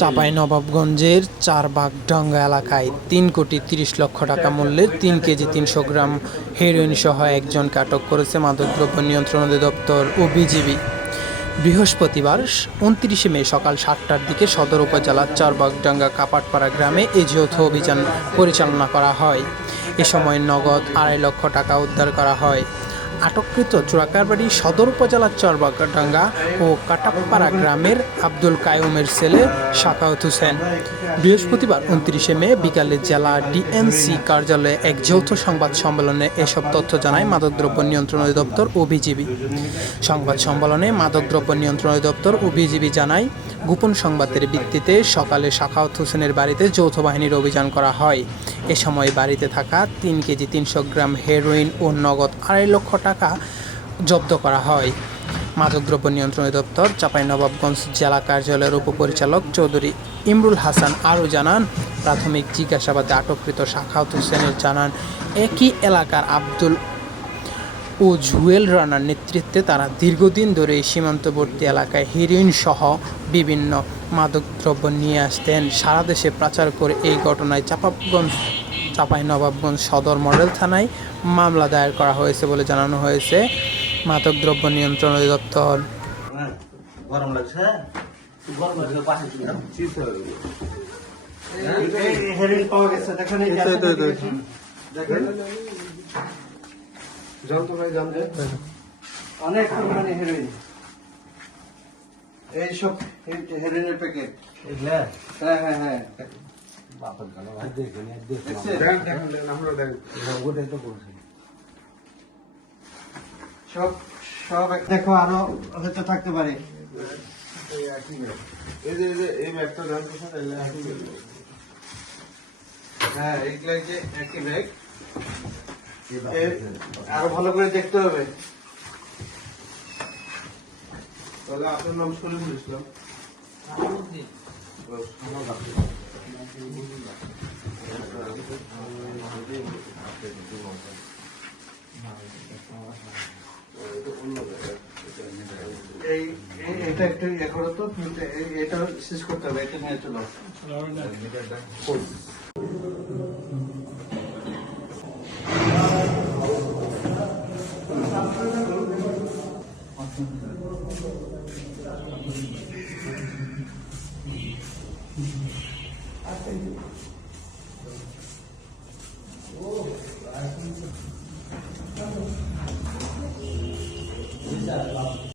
চাঁপাই নবাবগঞ্জের চারবাগডাঙ্গা এলাকায় তিন কোটি তিরিশ লক্ষ টাকা মূল্যের তিন কেজি তিনশো গ্রাম হেরোইন সহ একজনকে আটক করেছে মাদকদ্রব্য নিয়ন্ত্রণ অধিদপ্তর ও বিজিবি। বৃহস্পতিবার উনত্রিশে মে সকাল সাতটার দিকে সদর উপজেলার চারবাগডাঙ্গা কাপাটপাড়া গ্রামে এই যৌথ অভিযান পরিচালনা করা হয়। এ সময় নগদ আড়াই লক্ষ টাকা উদ্ধার করা হয়। আটককৃত চুরাকারবাড়ি সদর উপজেলার চরবাগাডাঙ্গা ও কাটাপাড়া গ্রামের আব্দুল কায়ুমের ছেলে শাকাউত হোসেন। বৃহস্পতিবার উনত্রিশে মে বিকালে জেলা ডিএনসি কার্যালয়ে এক যৌথ সংবাদ সম্মেলনে এসব তথ্য জানায় মাদকদ্রব্য নিয়ন্ত্রণ অধিদপ্তর ও বিজিবি। সংবাদ সম্মেলনে মাদকদ্রব্য নিয়ন্ত্রণ অধিদপ্তর ও বিজিবি জানায় গোপন সংবাদের ভিত্তিতে সকালে শাখাউত হোসেনের বাড়িতে যৌথ বাহিনীর অভিযান করা হয়। এ সময় বাড়িতে থাকা তিন কেজি তিনশো গ্রাম হেরোইন ও নগদ আড়াই লক্ষ টাকা জব্দ করা হয়। মাদকদ্রব্য নিয়ন্ত্রণ দপ্তর চাঁপাইনবাবগঞ্জ জেলা কার্যালয়ের উপপরিচালক চৌধুরী ইমরুল হাসান আরও জানান, প্রাথমিক জিজ্ঞাসাবাদে আটককৃত শাখাউত হোসেনের জানান, একই এলাকার আব্দুল ও জুয়েল রানার নেতৃত্বে তারা দীর্ঘদিন ধরে এই সীমান্তবর্তী এলাকায় হেরোইন সহ বিভিন্ন মাদকদ্রব্য নিয়ে আসতেন। সারা দেশে প্রচার করে এই ঘটনায় চাপাগঞ্জ চাপাই নবাবগঞ্জ সদর মডেল থানায় মামলা দায়ের করা হয়েছে বলে জানানো হয়েছে। মাদকদ্রব্য নিয়ন্ত্রণ অধিদপ্তর। গরম লাগছে? গরম লাগছে পাশে হেরোইন পাওয়া গেছে দেখেন। জানতে অনেক পরিমাণে হেরোইন এইসব হেরোইনের প্যাকেট হ্যাঁ হ্যাঁ হ্যাঁ। বলছি সব সব দেখো আরও হয়তো থাকতে পারে। এই যে এই যে এই ব্যাগটা ব্যাগ। হ্যাঁ এইগুলা যে একই ব্যাগ। আরও ভালো করে দেখতে হবে তাহলে আপনার নাম শরীফুল ইসলাম। এটা অন্য ব্যাগ। এটা এই এই- এটা একটু ইয়ে করো তো এই- এটা শেষ করতে হবে এটা নিয়ে চলো 哎。